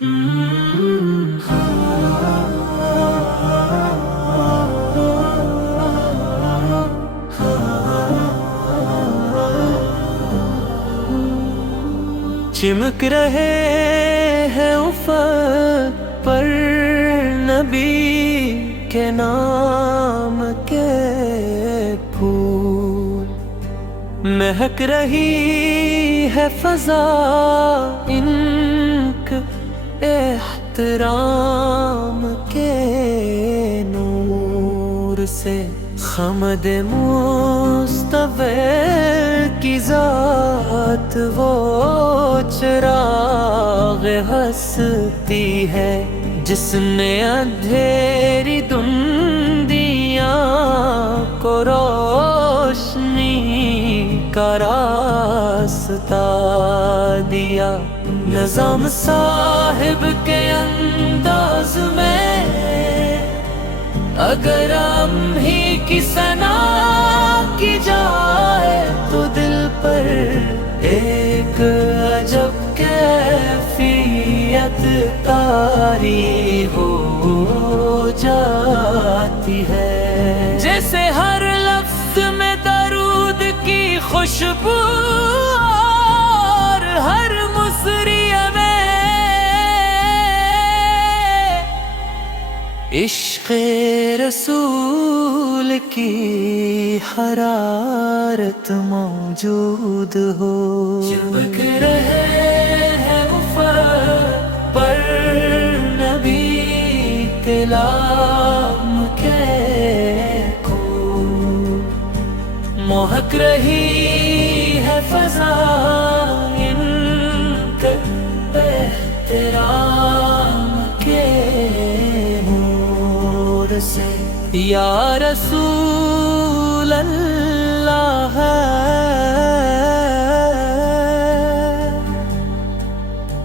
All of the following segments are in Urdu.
چمک رہے ہیں افق پر نبی کے نام کے پھول، مہک رہی ہے فضا ان کے احترام کے نور سے، خمد مصطفی کی ذات وہ چراغ ہستی ہے جس نے اندھیری دنیا کو روشنی کا راستہ دیا۔ نظام صاحب کے انداز میں اگر ہم ہی کی ثنا کی جائے تو دل پر ایک عجب کیفیت طاری ہو جاتی ہے، جیسے ہر لفظ میں درود کی خوشبو اور ہر مصریہ میں عشق رسول کی حرارت موجود ہو۔ چمک رہے ہیں افق پر نبی کے نام کے پھول، مہک رہی ہے فضا ان کے احترام کے نور سے۔ یا رسول اللہ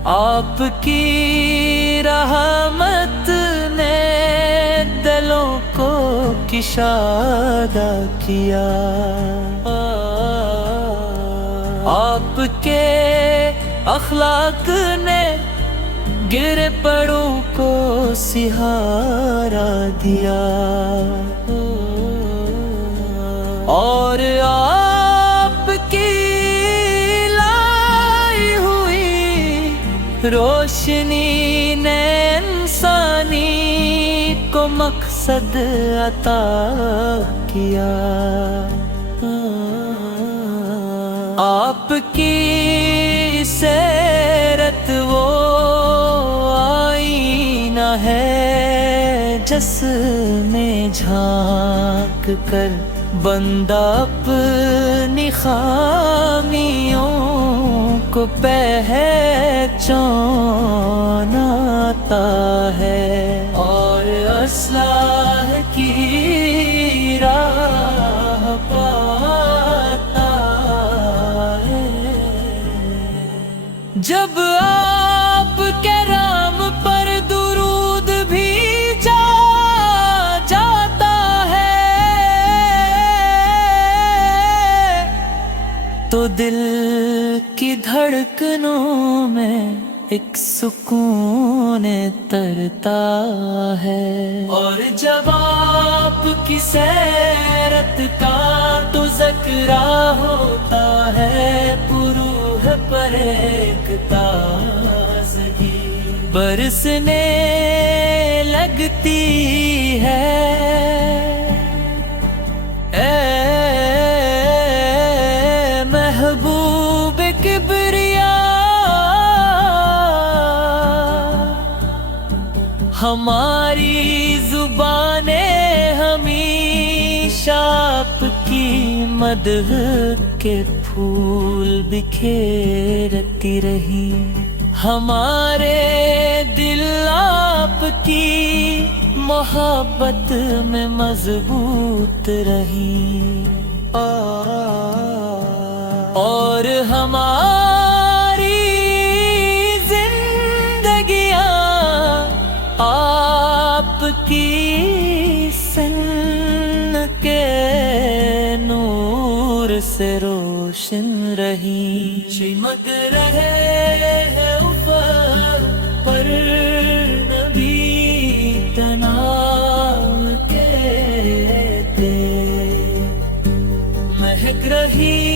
آپ کی رحمت نے دلوں کو کشادہ کیا، آپ کے اخلاق نے گرے پڑوں کو سہارا دیا، اور آپ کی لائی ہوئی روشنی نے انسانی کو مقصد عطا کیا۔ آپ کی سیرت وہ آئینہ ہے جس میں جھانک کر بندہ اپنی خامیوں کو پہچانتا ہے، اور اصلاح کی راہ پاتا ہے۔ جب آپ کے نام پر درود بھی جاتا ہے تو دل کی دھڑکنوں میں ایک سکون ترتا ہے، اور جب آپ کی سیرت کا تو ذکر ہوتا ہے پروح پر ایک تازگی برسنے لگتی ہے۔ اے محبوب کبریا، ہماری زبانیں ہمیشہ آپ کی مدح کے پھول بکھیرتی رہی، ہمارے دل آپ کی محبت میں مضبوط رہی، اور ہماری زندگیاں آپ کی سن کے نور سے روشن رہی۔ چمک رہے ہیں افق پر پر نبی تناو کہتے، مہک رہی